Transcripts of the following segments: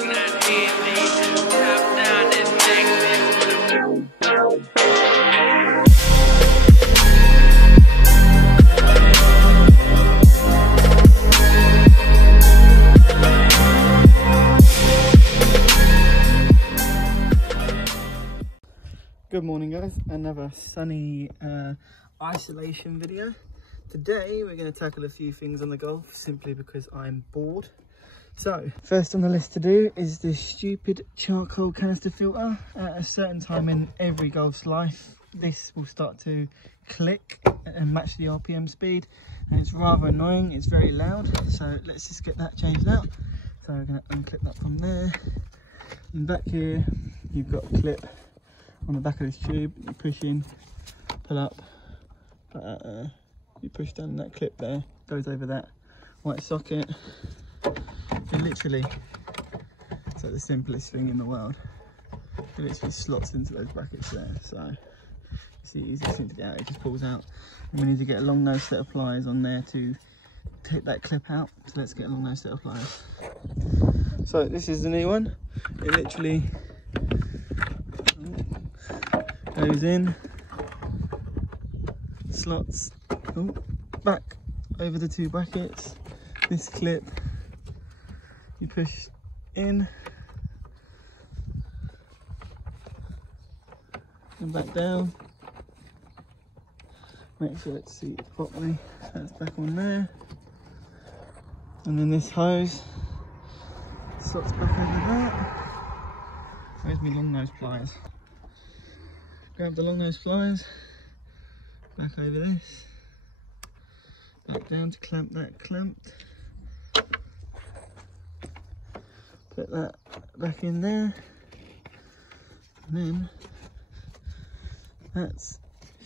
Good morning guys, another sunny isolation video. Today we're going to tackle a few things on the Golf simply because I'm bored. So first on the list to do is this stupid charcoal canister filter. At a certain time in every Golf's life this will start to click and match the RPM speed, and it's rather annoying. It's very loud, so let's just get that changed out. So we're going to unclip that from there, and back here you've got a clip on the back of this tube. You push in, pull up, you push down, that clip there goes over that white socket. It literally, it's like the simplest thing in the world. It literally slots into those brackets there, so it's the easiest thing to get out. It just pulls out, and we need to get a long nose set of pliers on there to take that clip out. So let's get a long nose set of pliers. So this is the new one. It literally goes in, slots back over the two brackets. This clip you push in and back down. Make sure it's seated properly. That's back on there, and then this hose slots back over that. Where's my long nose pliers? Grab the long nose pliers, back over this, back down to clamp that clamped. Put that back in there, and then that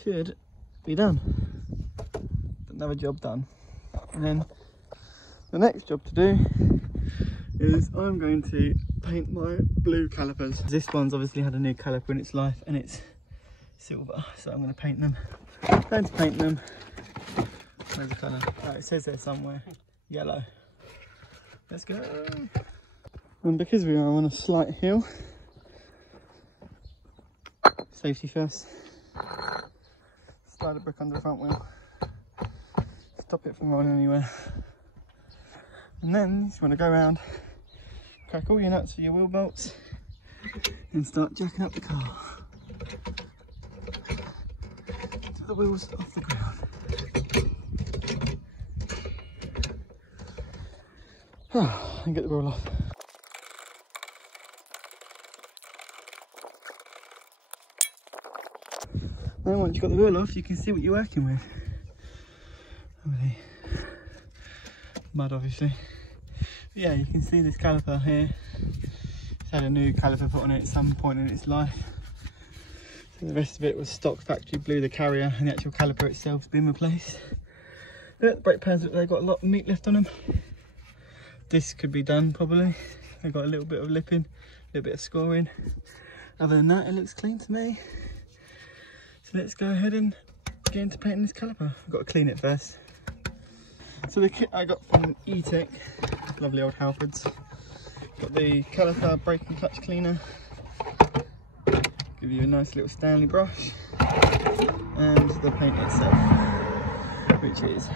should be done. Another job done. And then the next job to do is I'm going to paint my blue calipers. This one's obviously had a new caliper in its life and it's silver, so I'm going to paint them. Going to paint them. Where's the colour? Oh, it says there somewhere. Yellow. Let's go. And because we are on a slight hill, safety first. Slide a brick under the front wheel. Stop it from rolling anywhere. And then you just want to go around, crack all your nuts for your wheel bolts, and start jacking up the car. The wheels off the ground. And get the wheel off. Then once you've got the wheel off, you can see what you're working with. Obviously, mud obviously. But yeah, you can see this caliper here. It's had a new caliper put on it at some point in its life. The rest of it was stock factory blue, the carrier, and the actual caliper itself has been replaced. But the brake pads, they've got a lot of meat left on them. This could be done probably. They've got a little bit of lipping, a little bit of scoring. Other than that, it looks clean to me. So let's go ahead and get into painting this caliper. I've got to clean it first. So the kit I got from E-Tech, lovely old Halfords. Got the caliper brake and clutch cleaner. Give you a nice little Stanley brush, and the paint itself, which is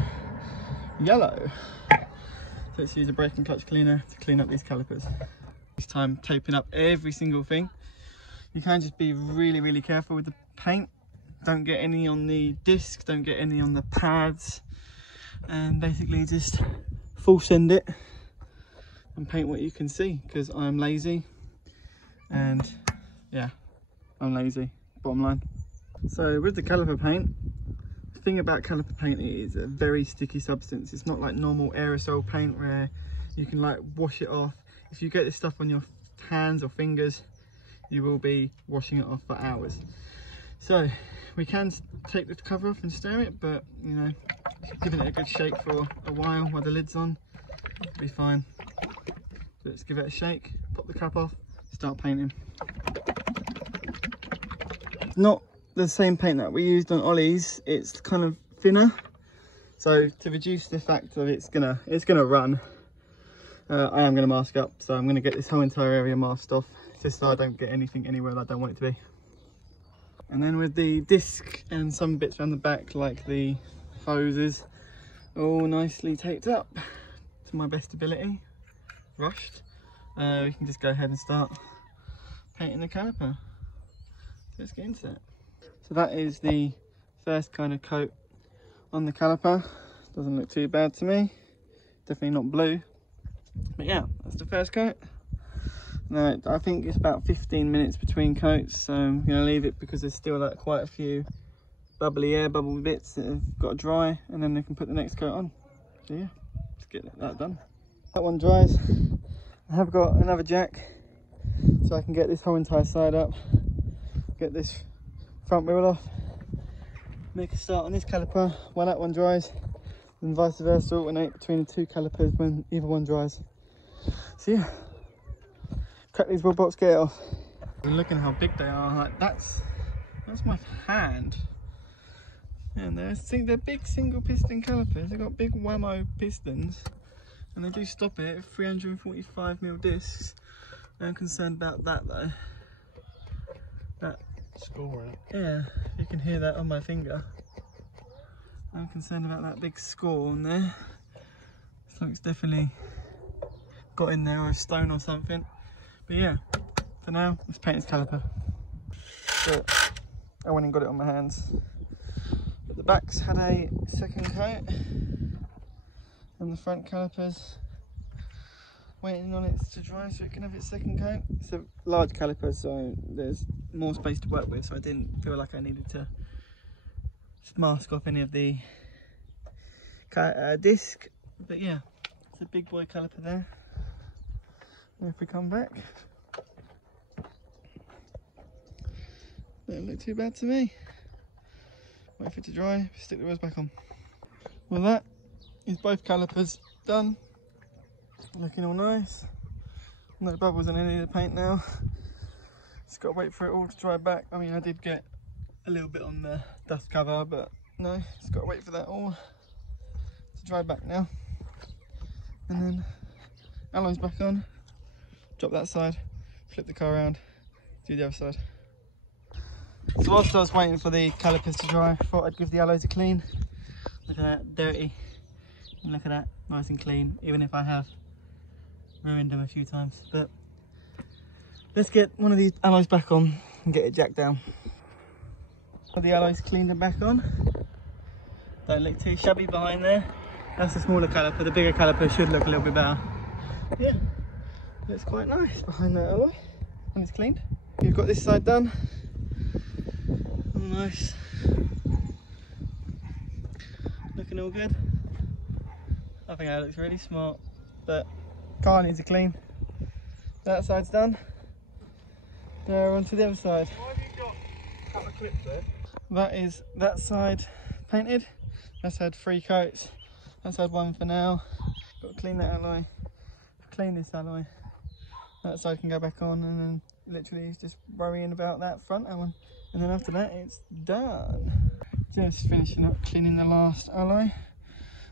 yellow. So let's use a brake and clutch cleaner to clean up these calipers. This time taping up every single thing. You can just be really careful with the paint. Don't get any on the disc, don't get any on the pads, and basically just full send it and paint what you can see, because I'm lazy, and yeah, I'm lazy, bottom line. So with the caliper paint, the thing about caliper paint is a very sticky substance. It's not like normal aerosol paint where you can like wash it off. If you get this stuff on your hands or fingers, you will be washing it off for hours. So we can take the cover off and stir it, but you know, giving it a good shake for a while the lid's on, it'll be fine. So let's give it a shake, pop the cap off, start painting. Not the same paint that we used on Ollie's, it's kind of thinner, so to reduce the fact that it's gonna run, I am going to mask up, so I'm going to get this whole entire area masked off, just so I don't get anything anywhere that I don't want it to be. And then with the disc and some bits around the back, like the hoses, all nicely taped up to my best ability, rushed, we can just go ahead and start painting the caliper. So let's get into it. So that is the first kind of coat on the caliper. Doesn't look too bad to me, definitely not blue, but yeah, that's the first coat. Now I think it's about 15 minutes between coats, so I'm going to leave it because there's still like quite a few bubbly air bubble bits that have got to dry, and then we can put the next coat on. So yeah, let's get that done. That one dries. I have got another jack so I can get this whole entire side up, get this front wheel off, make a start on this caliper while that one dries, and vice versa, alternate between the two calipers when either one dries. So yeah, crack these wheel bolts, get it off. And look at how big they are. Like that's my hand. And they're big single piston calipers. They've got big whammo pistons, and they do stop it at 345mm discs. I'm concerned about that though. That score, right? Yeah, you can hear that on my finger. I'm concerned about that big score on there. Something's definitely got in there, or a stone or something. But yeah, for now, let's paint this caliper. So I went and got it on my hands. But the backs had a second coat, and the front calipers waiting on it to dry so it can have its second coat. It's a large caliper, so there's more space to work with, so I didn't feel like I needed to mask off any of the disc. But yeah, it's a big boy caliper there. And if we come back, don't look too bad to me. Wait for it to dry, stick the wheels back on. Well, that is both calipers done. Looking all nice. No bubbles on any of the paint now. Just got to wait for it all to dry back. I mean, I did get a little bit on the dust cover, but no, just got to wait for that all to dry back now. And then alloys back on, drop that side, flip the car around, do the other side. So whilst I was waiting for the calipers to dry, I thought I'd give the alloys a clean. Look at that, dirty. And look at that, nice and clean, even if I have ruined them a few times. But let's get one of these alloys back on and get it jacked down. Put the alloys cleaned and back on. Don't look too shabby behind there. That's the smaller caliper. The bigger caliper should look a little bit better. Yeah, looks quite nice behind that alloy when it's cleaned. You've got this side done. All nice. Looking all good. I think that looks really smart, but car needs a clean. That side's done. Now on to the other side. Why have you got a couple of clips there? That is that side painted. That's had 3 coats. That's had 1 for now. Got to clean that alloy. Clean this alloy. That side can go back on, and then literally just worrying about that front one. And then after that, it's done. Just finishing up cleaning the last alloy.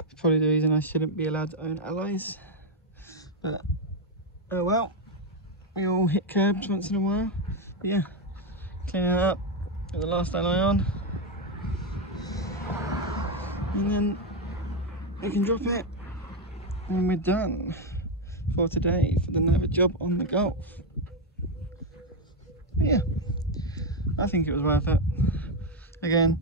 It's probably the reason I shouldn't be allowed to own alloys. But oh well, we all hit curbs once in a while. But yeah, cleaning it up, get the last alloy on, and then we can drop it, and we're done for today for another job on the Golf. But yeah, I think it was worth it. Again,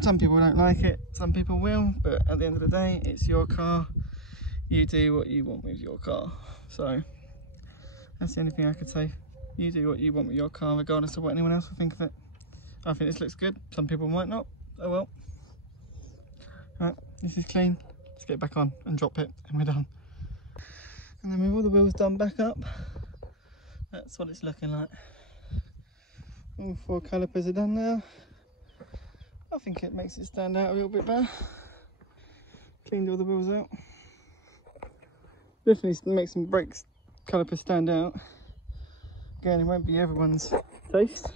some people don't like it, some people will, but at the end of the day, it's your car. You do what you want with your car. So that's the only thing I could say. You do what you want with your car, regardless of what anyone else will think of it. I think this looks good. Some people might not. Oh well. Right, this is clean. Let's get it back on and drop it, and we're done. And then with all the wheels done back up, that's what it's looking like. All 4 calipers are done now. I think it makes it stand out a little bit better. Cleaned all the wheels out. Definitely makes some brakes calipers stand out. Again, it won't be everyone's taste,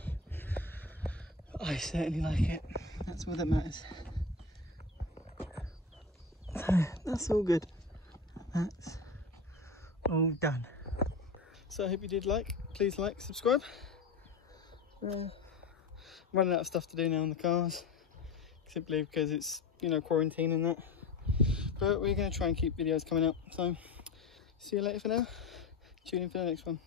but I certainly like it. That's all that matters. So that's all good. That's all done. So I hope you did please like, subscribe. I'm running out of stuff to do now on the cars, simply because it's, you know, quarantine and that. But we're going to try and keep videos coming up. So see you later for now. Tune in for the next one.